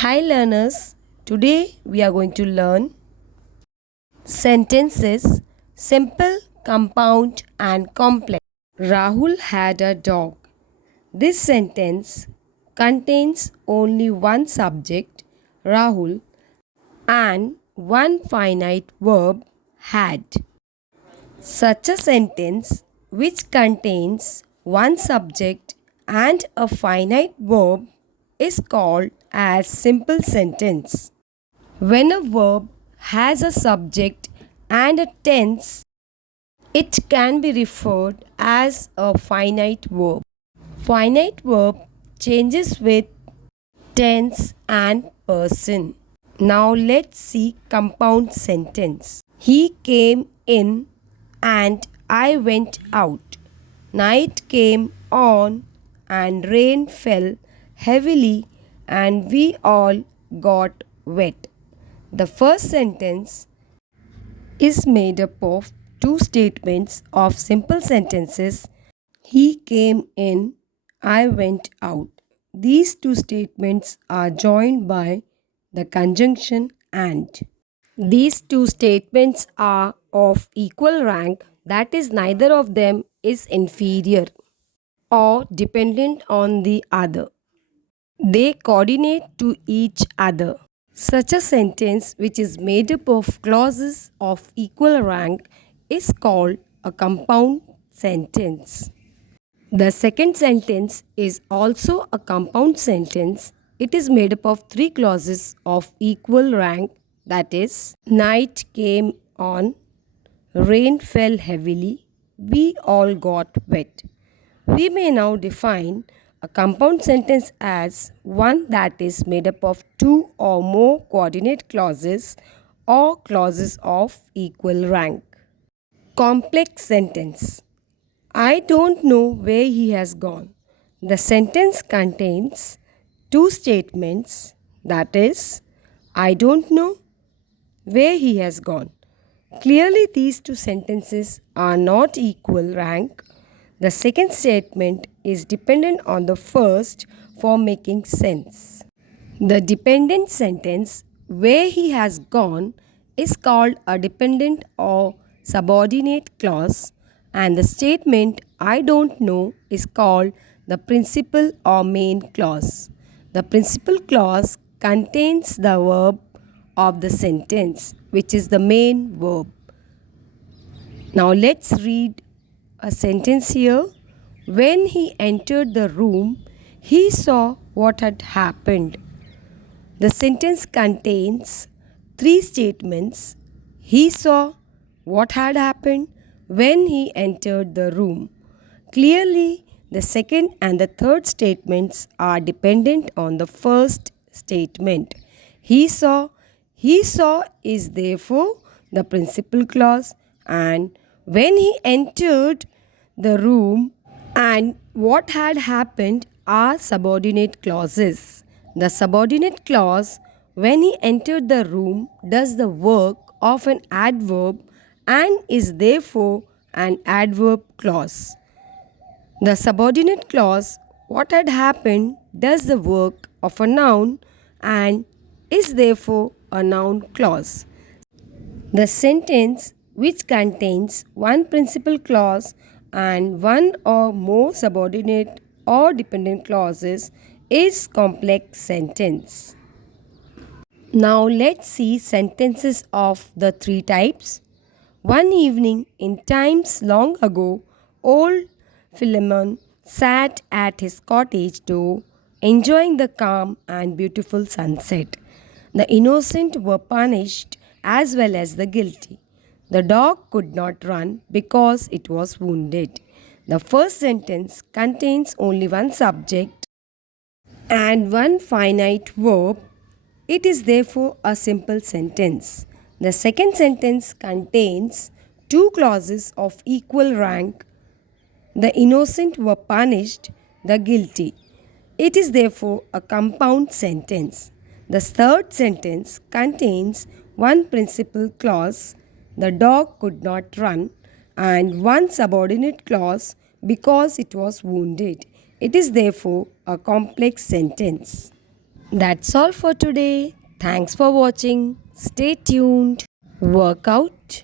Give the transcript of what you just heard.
Hi learners, today we are going to learn sentences simple, compound and complex. Rahul had a dog. This sentence contains only one subject, Rahul, and one finite verb, had. Such a sentence which contains one subject and a finite verb is called as simple sentence. When a verb has a subject and a tense, it can be referred as a finite verb. Finite verb changes with tense and person. Now let's see compound sentence. He came in and I went out. Night came on and rain fell heavily and we all got wet. The first sentence is made up of two statements of simple sentences. He came in, I went out. These two statements are joined by the conjunction and. These two statements are of equal rank, that is, neither of them is inferior or dependent on the other. They coordinate to each other. Such a sentence which is made up of clauses of equal rank is called a compound sentence. The second sentence is also a compound sentence. It is made up of three clauses of equal rank, that is, night came on, rain fell heavily, we all got wet. We may now define a compound sentence as one that is made up of two or more coordinate clauses or clauses of equal rank. Complex sentence. I don't know where he has gone. The sentence contains two statements, that is, I don't know where he has gone. Clearly, these two sentences are not equal rank. The second statement is dependent on the first for making sense. The dependent sentence, where he has gone, is called a dependent or subordinate clause, and the statement I don't know is called the principal or main clause. The principal clause contains the verb of the sentence, which is the main verb. Now let's read a sentence here. When he entered the room, he saw what had happened. The sentence contains three statements. He saw what had happened when he entered the room. Clearly, the second and the third statements are dependent on the first statement. He saw is therefore the principal clause, and when he entered the room and what had happened are subordinate clauses. The subordinate clause, when he entered the room, does the work of an adverb and is therefore an adverb clause. The subordinate clause, what had happened, does the work of a noun and is therefore a noun clause. The sentence which contains one principal clause and one or more subordinate or dependent clauses is complex sentence. Now let's see sentences of the three types. One evening in times long ago, old Philemon sat at his cottage door, enjoying the calm and beautiful sunset. The innocent were punished as well as the guilty. The dog could not run because it was wounded. The first sentence contains only one subject and one finite verb. It is therefore a simple sentence. The second sentence contains two clauses of equal rank. The innocent were punished, the guilty. It is therefore a compound sentence. The third sentence contains one principal clause, the dog could not run, and one subordinate clause because it was wounded. It is therefore a complex sentence. That's all for today. Thanks for watching. Stay tuned. Work out.